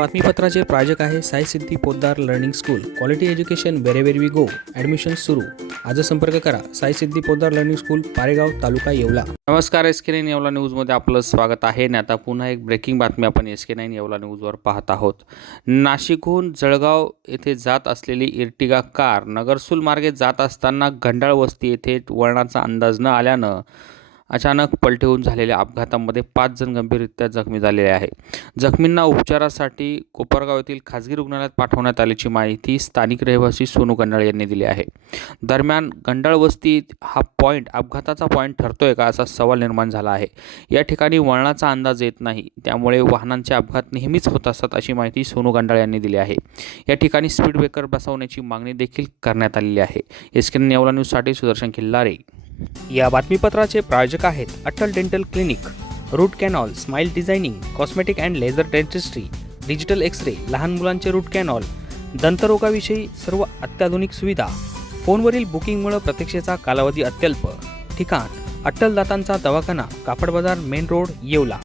बातमीपत्राचे प्रायोजक आहे Sai Siddhi Poddar learning school. Quality education wherever we go admission सुरू. आज संपर्क करा. Sai Siddhi Poddar learning school Paregaon taluka Yeola. नमस्कार एस के नाईन येवला न्यूजमध्ये आपलं स्वागत आहे. आणि आता पुन्हा एक ब्रेकिंग बातमी आपण एस के नाईन येवला न्यूजवर पाहत आहोत. नाशिकहून जळगाव येथे जात असलेली इर्टिगा कार नगरसूल मार्गे जात असताना घंडाळ वस्ती येथे वळणाचा अंदाज न आल्यानं अचानक पलटी झालेल्या अपघातामध्ये पाच जण गंभीररित्या जखमी झालेले आहे जखमींना उपचारासाठी कोपरगाव येथील खाजगी रुग्णालयात पाठवण्यात आल्याची माहिती स्थानिक रहिवासी सोनू गंडाळ यांनी दिली आहे. दरम्यान गंडाळ वस्ती हा पॉईंट अपघाताचा पॉईंट ठरतोय का असा सवाल निर्माण झाला आहे. या ठिकाणी वळणाचा अंदाज येत नाही. त्यामुळे वाहनांचे अपघात नेहमीच होत असतात अशी माहिती सोनू गंडाळ यांनी दिली आहे. या ठिकाणी स्पीड ब्रेकर बसवण्याची मागणी देखील करण्यात आलेली आहे. एस के नेवला न्यूजसाठी सुदर्शन खिल्लारे. या बातमीपत्राचे प्रायोजक आहेत Atal dental clinic root canal smile designing cosmetic and laser dentistry digital X-ray लहान मुलांचे रूट कॅनॉल दंतरोगाविषयी सर्व अत्याधुनिक सुविधा फोनवरील बुकिंगमुळे प्रतीक्षेचा कालावधी अत्यल्प. ठिकाण अट्टल दातांचा दवाखाना कापड बाजार मेन रोड येवला.